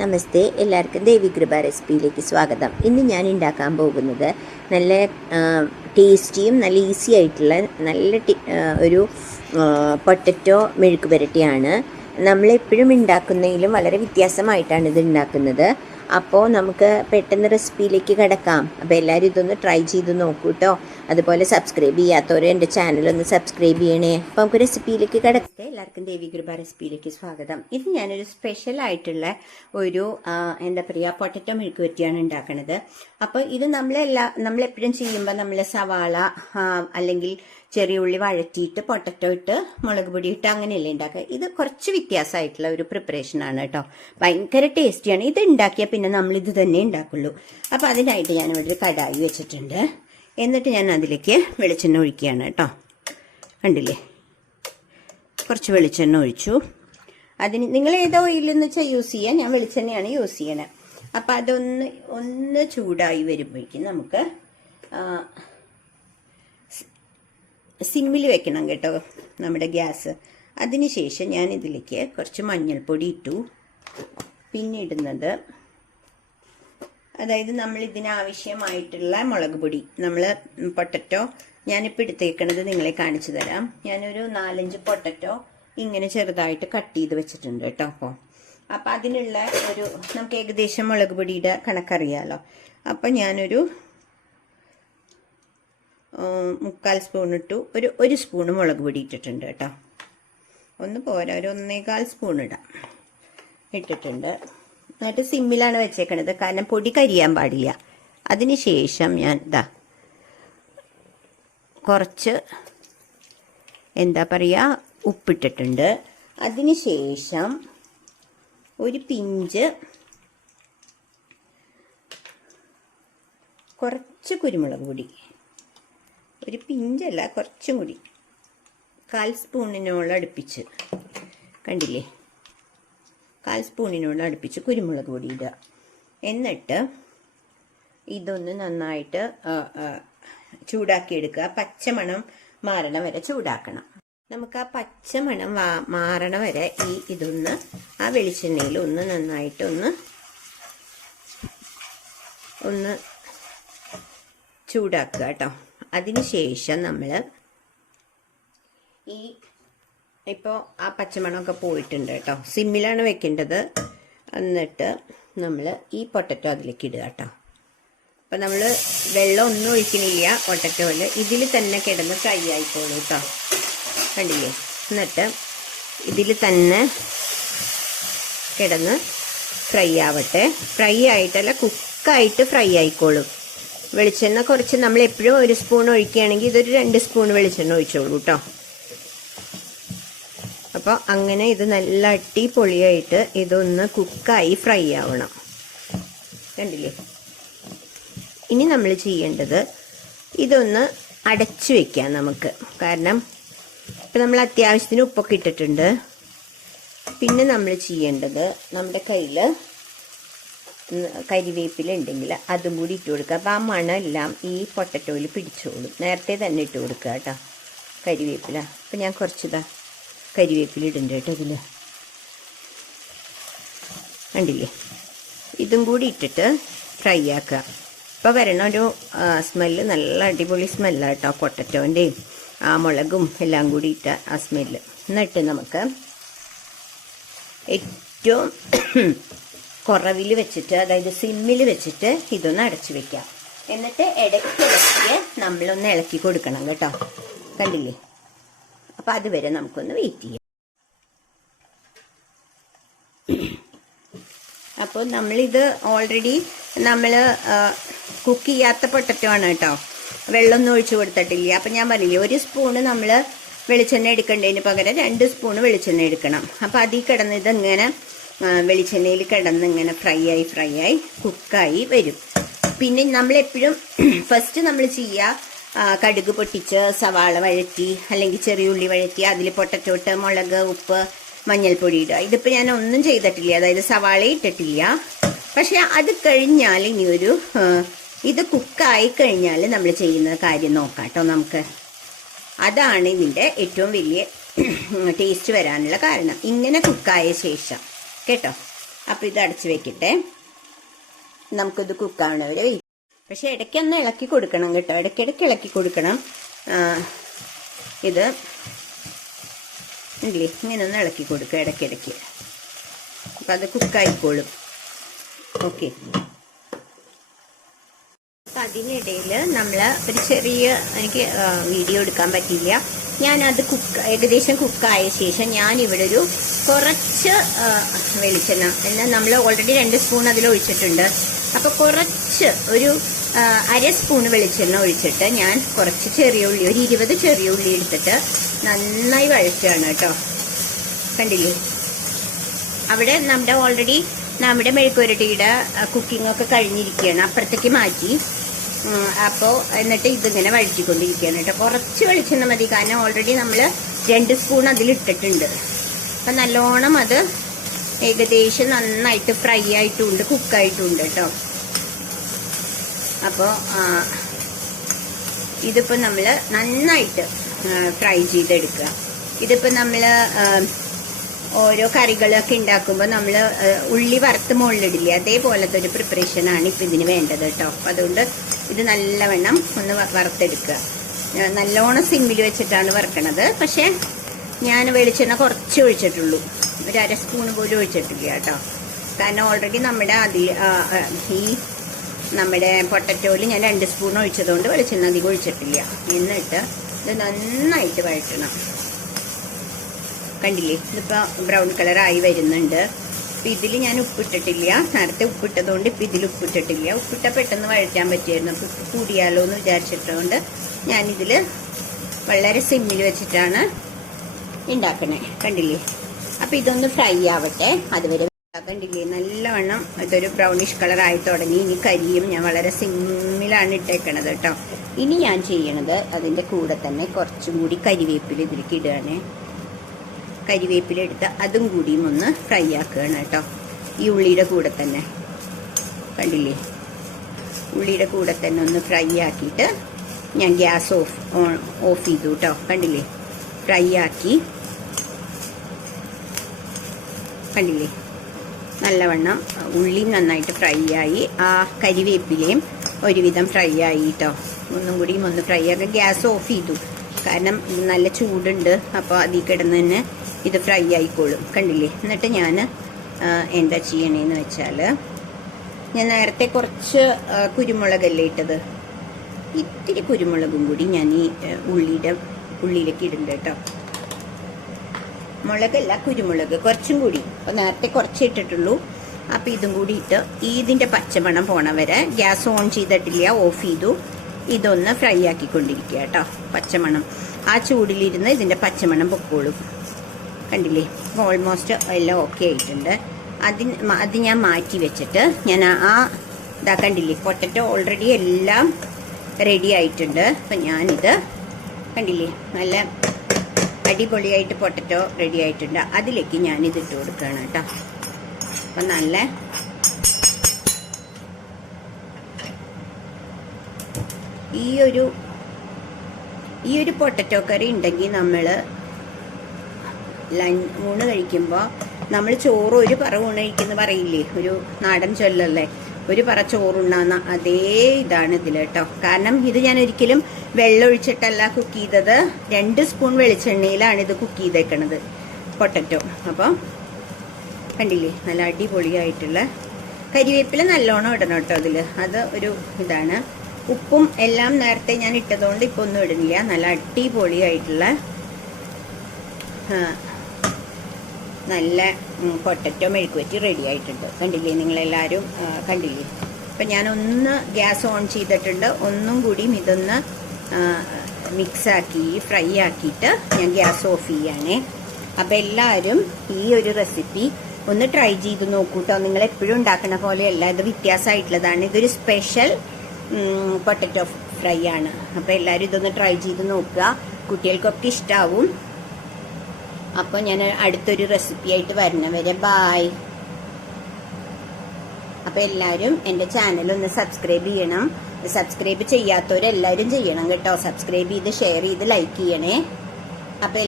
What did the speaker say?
നമസ്തേ, എല്ലാവർക്കും ദേവികൃപ റെസിപ്പിയിലേക്ക് സ്വാഗതം. ഇന്ന് ഞാൻ ഉണ്ടാക്കാൻ പോകുന്നത് നല്ല ടേസ്റ്റിയും നല്ല ഈസി ആയിട്ടുള്ള ഒരു പൊട്ടറ്റോ മെഴുക്ക് പുരട്ടിയാണ്. നമ്മളെപ്പോഴും ഉണ്ടാക്കുന്നതിലും വളരെ വ്യത്യാസമായിട്ടാണ് ഇത് ഉണ്ടാക്കുന്നത്. അപ്പോൾ നമുക്ക് പെട്ടെന്ന് റെസിപ്പിയിലേക്ക് കിടക്കാം. അപ്പോൾ എല്ലാവരും ഇതൊന്ന് ട്രൈ ചെയ്ത് നോക്കൂ കേട്ടോ. അതുപോലെ സബ്സ്ക്രൈബ് ചെയ്യാത്തവർ എൻ്റെ ചാനലൊന്ന് സബ്സ്ക്രൈബ് ചെയ്യണേ. അപ്പോൾ നമുക്ക് റെസിപ്പിയിലേക്ക് കിടക്കാം. എല്ലാവർക്കും ദേവികൃപ റെസിപ്പിയിലേക്ക് സ്വാഗതം. ഇത് ഞാനൊരു സ്പെഷ്യൽ ആയിട്ടുള്ള ഒരു എന്താ പറയുക പൊട്ടറ്റോ മെഴുക്ക് പുരട്ടിയാണ് ഉണ്ടാക്കുന്നത്. അപ്പോൾ ഇത് നമ്മളെപ്പോഴും ചെയ്യുമ്പോൾ നമ്മൾ സവാള അല്ലെങ്കിൽ ചെറിയ ഉള്ളി വഴറ്റിയിട്ട് പൊട്ടറ്റോ ഇട്ട് മുളക് പൊടി ഇട്ട് അങ്ങനെയല്ലേ ഉണ്ടാക്കുക. ഇത് കുറച്ച് വ്യത്യാസമായിട്ടുള്ള ഒരു പ്രിപ്പറേഷനാണ് കേട്ടോ. ഭയങ്കര ടേസ്റ്റിയാണ്. ഇത് ഉണ്ടാക്കിയാൽ പിന്നെ നമ്മളിത് തന്നെ ഉണ്ടാക്കുള്ളൂ. അപ്പോൾ അതിനായിട്ട് ഞാനിവിടെ ഒരു കടായി വെച്ചിട്ടുണ്ട്. എന്നിട്ട് ഞാൻ അതിലേക്ക് വെളിച്ചെണ്ണ ഒഴിക്കുകയാണ് കേട്ടോ. കണ്ടില്ലേ, കുറച്ച് വെളിച്ചെണ്ണ ഒഴിച്ചു. അതിന് നിങ്ങൾ ഏതോ ഓയിലെന്ന് വെച്ചാൽ യൂസ് ചെയ്യാം. ഞാൻ വെളിച്ചെണ്ണയാണ് യൂസ് ചെയ്യണത്. അപ്പം അതൊന്ന് ചൂടായി വരുമ്പോഴേക്കും നമുക്ക് സിമ്മിൽ വെക്കണം കേട്ടോ നമ്മുടെ ഗ്യാസ്. അതിനുശേഷം ഞാൻ ഇതിലേക്ക് കുറച്ച് മഞ്ഞൾപ്പൊടി ഇട്ടു. പിന്നെ ഇടുന്നത് അതായത് നമ്മൾ ഇതിനാവശ്യമായിട്ടുള്ള മുളക് പൊടി. നമ്മൾ പൊട്ടറ്റോ ഞാനിപ്പോൾ എടുത്തേക്കണത് നിങ്ങളെ കാണിച്ചു തരാം. ഞാനൊരു 4-5 പൊട്ടറ്റോ ഇങ്ങനെ ചെറുതായിട്ട് കട്ട് ചെയ്ത് വെച്ചിട്ടുണ്ട് കേട്ടോ. അപ്പോൾ അതിനുള്ള നമുക്ക് ഏകദേശം മുളക് പൊടിയുടെ കണക്കറിയാലോ. അപ്പം ഞാനൊരു 3/4 സ്പൂൺ ഇട്ടു. ഒരു സ്പൂണ് മുളക് പൊടി ഇട്ടിട്ടുണ്ട് കേട്ടോ. ഒന്ന് പോരാ, ഒരു 1.25 സ്പൂൺ ഇട്ടിട്ടുണ്ട്. എന്നിട്ട് സിമ്മിലാണ് വെച്ചേക്കണത്, കാരണം പൊടി കരിയാൻ പാടില്ല. അതിനുശേഷം ഞാൻ കുറച്ച് എന്താ പറയുക ഉപ്പിട്ടിട്ടുണ്ട്. അതിനുശേഷം ഒരു പിഞ്ച് കുറച്ച് കുരുമുളക് പൊടി, ഒരു പിഞ്ചല്ല കുറച്ചും കൂടി 1/4 സ്പൂണിനോളം അടുപ്പിച്ച്, കണ്ടില്ലേ, 1/4 സ്പൂണിനോളം അടുപ്പിച്ച് കുരുമുളക് പൊടി ഇടുക. എന്നിട്ട് ഇതൊന്ന് നന്നായിട്ട് ചൂടാക്കിയെടുക്കുക. പച്ചമണം മാറണ വരെ ചൂടാക്കണം. നമുക്ക് ആ പച്ചമണം മാറണ വരെ ഇതൊന്ന് ആ വെളിച്ചെണ്ണയിൽ ഒന്ന് നന്നായിട്ട് ഒന്ന് ചൂടാക്കുക കേട്ടോ. അതിനുശേഷം നമ്മൾ ഇപ്പോൾ ആ പച്ചമണമൊക്കെ പോയിട്ടുണ്ട് കേട്ടോ. സിമ്മിലാണ് വെക്കേണ്ടത്. എന്നിട്ട് നമ്മൾ ഈ പൊട്ടറ്റോ അതിലേക്ക് ഇടുക കേട്ടോ. അപ്പം നമ്മൾ വെള്ളം ഒന്നും ഒഴിക്കണില്ല പൊട്ടറ്റോയിൽ. ഇതിൽ തന്നെ കിടന്ന് ഫ്രൈ ആയിക്കോളൂ കേട്ടോ. കണ്ടില്ലേ, എന്നിട്ട് ഇതിൽ തന്നെ കിടന്ന് ഫ്രൈ ആവട്ടെ. ഫ്രൈ ആയിട്ടല്ല, കുക്കായിട്ട് ഫ്രൈ ആയിക്കോളും. വെളിച്ചെണ്ണ കുറച്ച് നമ്മൾ എപ്പോഴും 1 സ്പൂൺ ഒഴിക്കുകയാണെങ്കിൽ ഇതൊരു 2 സ്പൂൺ വെളിച്ചെണ്ണ ഒഴിച്ചോളൂ കേട്ടോ. അപ്പോൾ അങ്ങനെ ഇത് നല്ല അടിപൊളിയായിട്ട് ഇതൊന്ന് കുക്കായി ഫ്രൈ ആവണം. കണ്ടില്ലേ, ഇനി നമ്മൾ ചെയ്യേണ്ടത് ഇതൊന്ന് അടച്ചു വെക്കാം നമുക്ക്. കാരണം ഇപ്പം നമ്മൾ അത്യാവശ്യത്തിന് ഉപ്പൊക്കെ ഇട്ടിട്ടുണ്ട്. പിന്നെ നമ്മൾ ചെയ്യേണ്ടത് നമ്മുടെ കയ്യിൽ കരിവേപ്പില ഉണ്ടെങ്കിൽ അതും കൂടി ഇട്ട് കൊടുക്കുക. അപ്പോൾ ആ മണമെല്ലാം ഈ പൊട്ടറ്റോയിൽ പിടിച്ചോളും. നേരത്തെ തന്നെ ഇട്ട് കൊടുക്കുക കേട്ടോ കരിവേപ്പില. അപ്പം ഞാൻ കുറച്ചിതാ കരിവേപ്പില ഇടുന്നുണ്ട് കേട്ടോ ഇതിൽ. കണ്ടില്ലേ, ഇതും കൂടി ഇട്ടിട്ട് ഫ്രൈ ആക്കുക. ഇപ്പോൾ വരണ ഒരു സ്മെല്ല് നല്ല അടിപൊളി സ്മെല്ലാണ് കേട്ടോ. പൊട്ടറ്റോൻ്റെയും ആ മുളകും എല്ലാം കൂടി ഇട്ട ആ സ്മെല്ല്. എന്നിട്ട് നമുക്ക് ഏറ്റവും കുറവിൽ വെച്ചിട്ട്, അതായത് സിമ്മിൽ വെച്ചിട്ട് ഇതൊന്ന് അടച്ചു വെക്കാം. എന്നിട്ട് ഇടയ്ക്കിടയ്ക്ക് നമ്മളൊന്ന് ഇളക്കി കൊടുക്കണം കേട്ടോ. കണ്ടില്ലേ, അപ്പം അതുവരെ നമുക്കൊന്ന് വെയിറ്റ് ചെയ്യാം. അപ്പോൾ നമ്മളിത് ഓൾറെഡി നമ്മൾ കുക്ക് ചെയ്യാത്ത പൊട്ടറ്റോ ആണ് കേട്ടോ. വെള്ളമൊന്നും ഒഴിച്ചു കൊടുത്തിട്ടില്ല. അപ്പം ഞാൻ പറഞ്ഞില്ലേ, 1 സ്പൂണ് നമ്മൾ വെളിച്ചെണ്ണ എടുക്കേണ്ടതിന് പകരം 2 സ്പൂണ് വെളിച്ചെണ്ണ എടുക്കണം. അപ്പോൾ അതിൽ കിടന്ന് ഇതെങ്ങനെ വെളിച്ചെണ്ണയിൽ കിടന്നിങ്ങനെ ഫ്രൈ ആയി കുക്കായി വരും. പിന്നെ നമ്മളെപ്പോഴും ഫസ്റ്റ് നമ്മൾ ചെയ്യുക കടുക് പൊട്ടിച്ച് സവാള വഴറ്റി അല്ലെങ്കിൽ ചെറിയ ഉള്ളി വഴറ്റി അതിൽ പൊട്ടറ്റോ ഇട്ട് മുളക്, ഉപ്പ്, മഞ്ഞൾപ്പൊടി ഇടുക. ഇതിപ്പോൾ ഞാൻ ഒന്നും ചെയ്തിട്ടില്ല, അതായത് സവാള ഇട്ടിട്ടില്ല. പക്ഷെ അത് കഴിഞ്ഞാൽ ഇത് കുക്കായി കഴിഞ്ഞാൽ നമ്മൾ ചെയ്യുന്ന കാര്യം നോക്കാം കേട്ടോ നമുക്ക്. അതാണ് ഇതിൻ്റെ ഏറ്റവും വലിയ ടേസ്റ്റ് വരാനുള്ള കാരണം. ഇങ്ങനെ കുക്കായ ശേഷം കേട്ടോ. അപ്പോൾ ഇത് അടച്ചു വെക്കട്ടെ. നമുക്കിത് കുക്കാവണവരെ വെയിറ്റ്. പക്ഷെ ഇടയ്ക്കൊന്ന് ഇളക്കി കൊടുക്കണം കേട്ടോ, ഇടയ്ക്കിടയ്ക്ക് ഇളക്കി കൊടുക്കണം. ഇത് ഇല്ലേ, ഇങ്ങനെ ഒന്ന് ഇളക്കി കൊടുക്കുക ഇടയ്ക്കിടയ്ക്ക്. അപ്പം അത് കുക്കായിക്കോളും. ഓക്കെ. അപ്പം അതിനിടയിൽ നമ്മൾ ഒരു ചെറിയ, എനിക്ക് വീഡിയോ എടുക്കാൻ പറ്റിയില്ല. ഞാനത് ഏകദേശം കുക്കായ ശേഷം ഞാനിവിടെ ഒരു കുറച്ച് വെളിച്ചെണ്ണ, എന്നാൽ നമ്മൾ ഓൾറെഡി 2 സ്പൂൺ അതിൽ ഒഴിച്ചിട്ടുണ്ട്. അപ്പോൾ കുറച്ച് ഒരു അര സ്പൂൺ വെളിച്ചെണ്ണ ഒഴിച്ചിട്ട് ഞാൻ കുറച്ച് ചെറിയ ഉള്ളി, ഒരു 20 ചെറിയ ഉള്ളി എടുത്തിട്ട് നന്നായി വഴറ്റുകയാണ് കേട്ടോ. കണ്ടില്ലേ, അവിടെ ഓൾറെഡി നമ്മുടെ മെഴുക്കുവരട്ടിയുടെ കുക്കിംഗ് ഒക്കെ കഴിഞ്ഞിരിക്കുകയാണ്, അപ്പുറത്തേക്ക് മാറ്റി. അപ്പോൾ എന്നിട്ട് ഇതിങ്ങനെ വഴറ്റിക്കൊണ്ടിരിക്കുകയാണ് കേട്ടോ. കുറച്ച് വെളിച്ചെണ്ണ മതി, കാരണം ഓൾറെഡി നമ്മൾ 2 സ്പൂൺ അതിലിട്ടിട്ടുണ്ട്. അപ്പം നല്ലോണം അത് ഏകദേശം നന്നായിട്ട് ഫ്രൈ ആയിട്ടുണ്ട്, കുക്കായിട്ടുണ്ട് കേട്ടോ. അപ്പോൾ ഇതിപ്പോൾ നമ്മൾ നന്നായിട്ട് ഫ്രൈ ചെയ്തെടുക്കുക. ഇതിപ്പോൾ നമ്മൾ ഓരോ കറികളൊക്കെ ഉണ്ടാക്കുമ്പോൾ നമ്മൾ ഉള്ളി വറുത്ത് മുകളിലിടില്ലേ, അതേപോലത്തെ ഒരു പ്രിപ്പറേഷനാണ് ഇപ്പം ഇതിന് വേണ്ടത് കേട്ടോ. അപ്പം അതുകൊണ്ട് ഇത് നല്ലവണ്ണം ഒന്ന് വറുത്തെടുക്കുക. നല്ലോണം സിമ്മിൽ വെച്ചിട്ടാണ് വറുക്കണത്. പക്ഷേ ഞാൻ വെളിച്ചെണ്ണ കുറച്ച് ഒഴിച്ചിട്ടുള്ളൂ, ഒരു അര സ്പൂൺ പോലും ഒഴിച്ചിട്ടില്ല കേട്ടോ. കാരണം ഓൾറെഡി നമ്മുടെ ഈ നമ്മുടെ പൊട്ടറ്റോയിൽ ഞാൻ 2 സ്പൂൺ ഒഴിച്ചതുകൊണ്ട് വെളിച്ചെണ്ണ അധികം ഒഴിച്ചിട്ടില്ല. എന്നിട്ട് ഇത് നന്നായിട്ട് വഴറ്റണം. കണ്ടില്ലേ, ഇതിപ്പോൾ ബ്രൗൺ കളറായി വരുന്നുണ്ട്. അപ്പം ഇതിൽ ഞാൻ ഉപ്പിട്ടിട്ടില്ല, നേരത്തെ ഉപ്പിട്ടതുകൊണ്ട് ഇപ്പം ഇതിൽ ഉപ്പിട്ടിട്ടില്ല. ഉപ്പിട്ട പെട്ടെന്ന് വഴറ്റാൻ പറ്റുമായിരുന്നു. അപ്പോൾ ഉപ്പ് കൂടിയാലോ എന്ന് വിചാരിച്ചിട്ടുകൊണ്ട് ഞാനിതിൽ വളരെ സിമ്മിൽ വെച്ചിട്ടാണ് ഉണ്ടാക്കണേ. കണ്ടില്ലേ, അപ്പം ഇതൊന്ന് ഫ്രൈ ആവട്ടെ, അതുവരെ. കണ്ടില്ലേ, നല്ലവണ്ണം ഇതൊരു ബ്രൗണിഷ് കളറായി തുടങ്ങി. ഇനി കരിയും ഞാൻ വളരെ സിമ്മിലാണ് ഇട്ടേക്കണത് കേട്ടോ. ഇനി ഞാൻ ചെയ്യണത് അതിൻ്റെ കൂടെ തന്നെ കുറച്ചും കൂടി കരിവേപ്പില ഇതിലേക്ക് ഇടുകയാണ്. കരിവേപ്പില എടുത്ത് അതും കൂടിയും ഒന്ന് ഫ്രൈ ആക്കുകയാണ് കേട്ടോ, ഈ ഉള്ളിയുടെ കൂടെ തന്നെ. കണ്ടില്ലേ, ഉള്ളിയുടെ കൂടെ തന്നെ ഒന്ന് ഫ്രൈ ആക്കിയിട്ട് ഞാൻ ഗ്യാസ് ഓഫ് ചെയ്തു കേട്ടോ. കണ്ടില്ലേ, ഫ്രൈ ആക്കി. കണ്ടില്ലേ, നല്ലവണ്ണം ഉള്ളിയും നന്നായിട്ട് ഫ്രൈ ആയി, ആ കരിവേപ്പിലയും ഒരുവിധം ഫ്രൈ ആയി കേട്ടോ. ഒന്നും കൂടിയും ഒന്ന് ഫ്രൈ ആക്കി ഗ്യാസ് ഓഫ് ചെയ്തു, കാരണം നല്ല ചൂടുണ്ട്. അപ്പോൾ അതിൽ കിടന്ന് തന്നെ ഇത് ഫ്രൈ ആയിക്കോളും. കണ്ടില്ലേ, എന്നിട്ട് ഞാൻ എന്താ ചെയ്യണേന്ന് വെച്ചാൽ, ഞാൻ നേരത്തെ കുറച്ച് കുരുമുളകല്ലേ ഇട്ടത്, ഇത്തിരി കുരുമുളകും കൂടി ഞാൻ ഈ ഉള്ളിയിലേക്ക് ഇടുന്നുണ്ട് കേട്ടോ. മുളകല്ല, കുരുമുളക് കുറച്ചും കൂടി. അപ്പോൾ നേരത്തെ കുറച്ച് ഇട്ടിട്ടുള്ളൂ. അപ്പോൾ ഇതും കൂടി ഇട്ട് ഇതിൻ്റെ പച്ചമണം പോണ വരെ ഗ്യാസ് ഓൺ ചെയ്തിട്ടില്ല, ഓഫ് ചെയ്തു. ഇതൊന്ന് ഫ്രൈ ആക്കിക്കൊണ്ടിരിക്കുക കേട്ടോ. പച്ചമണം ആ ചൂടിലിരുന്ന് ഇതിൻ്റെ പച്ചമണം പൊക്കോളും. കണ്ടില്ലേ, ഓൾമോസ്റ്റ് എല്ലാം ഓക്കെ ആയിട്ടുണ്ട്. അത് ഞാൻ മാറ്റി വെച്ചിട്ട് ഞാൻ ഇതാ കണ്ടില്ലേ, പൊട്ടറ്റോ ഓൾറെഡി എല്ലാം റെഡി ആയിട്ടുണ്ട്. അപ്പം ഞാനിത് കണ്ടില്ലേ, നല്ല അടിപൊളിയായിട്ട് പൊട്ടറ്റോ റെഡി ആയിട്ടുണ്ട്. അതിലേക്ക് ഞാനിത് ഇട്ട് കൊടുക്കുകയാണ് കേട്ടോ. അപ്പം നല്ല ഈ ഒരു പൊട്ടറ്റോ കറി ഉണ്ടെങ്കിൽ നമ്മൾ ഊണ് കഴിക്കുമ്പോൾ നമ്മൾ ചോറ് ഒരു പറ ഊണ് കഴിക്കുന്ന പറയില്ലേ, ഒരു നാടൻ ചൊല്ലല്ലേ, ഒരു പറ ചോറുണ്ണാന്ന അതേ ഇതാണ് ഇതിൽ കേട്ടോ. കാരണം ഇത് ഞാൻ ഒരിക്കലും വെള്ളം ഒഴിച്ചിട്ടല്ല കുക്ക് ചെയ്തത്, 2 സ്പൂൺ വെളിച്ചെണ്ണയിലാണ് ഇത് കുക്ക് ചെയ്തേക്കണത് പൊട്ടറ്റോ. അപ്പം കണ്ടില്ലേ, നല്ല അടിപൊളിയായിട്ടുള്ള കരിവേപ്പില നല്ലോണം ഇടണം കേട്ടോ അതിൽ, അത് ഒരു ഇതാണ്. ഉപ്പും എല്ലാം നേരത്തെ ഞാൻ ഇട്ടതുകൊണ്ട് ഇപ്പോൾ ഒന്നും ഇടുന്നില്ല. നല്ല അടിപൊളിയായിട്ടുള്ള നല്ല പൊട്ടറ്റോ മെഴുക്കുവരട്ടി റെഡി ആയിട്ടുണ്ട്. കണ്ടില്ലേ, നിങ്ങളെല്ലാവരും കണ്ടില്ലേ. അപ്പം ഞാനൊന്ന് ഗ്യാസ് ഓൺ ചെയ്തിട്ടുണ്ട്, ഒന്നും കൂടിയും ഇതൊന്ന് മിക്സാക്കി ഫ്രൈ ആക്കിയിട്ട് ഞാൻ ഗ്യാസ് ഓഫ് ചെയ്യാണ്. അപ്പം എല്ലാവരും ഈ ഒരു റെസിപ്പി ഒന്ന് ട്രൈ ചെയ്ത് നോക്കൂട്ടോ. നിങ്ങൾ എപ്പോഴും ഉണ്ടാക്കണ പോലെയല്ല, ഇത് വ്യത്യാസമായിട്ടുള്ളതാണ്. ഇതൊരു സ്പെഷ്യൽ പൊട്ടറ്റോ ഫ്രൈ ആണ്. അപ്പോൾ എല്ലാവരും ഇതൊന്ന് ട്രൈ ചെയ്ത് നോക്കുക, കുട്ടികൾക്കൊക്കെ ഇഷ്ടാവും. അപ്പോൾ ഞാൻ അടുത്തൊരു റെസിപ്പി ആയിട്ട് വരുന്നവരെ ബായ്. അപ്പോൾ എല്ലാവരും എൻ്റെ ചാനലൊന്ന് സബ്സ്ക്രൈബ് ചെയ്യണം. സബ്സ്ക്രൈബ് ചെയ്യാത്തവരെല്ലാവരും ചെയ്യണം കേട്ടോ. സബ്സ്ക്രൈബ് ചെയ്ത് ഷെയർ ചെയ്ത് ലൈക്ക് ചെയ്യണേ. അപ്പോൾ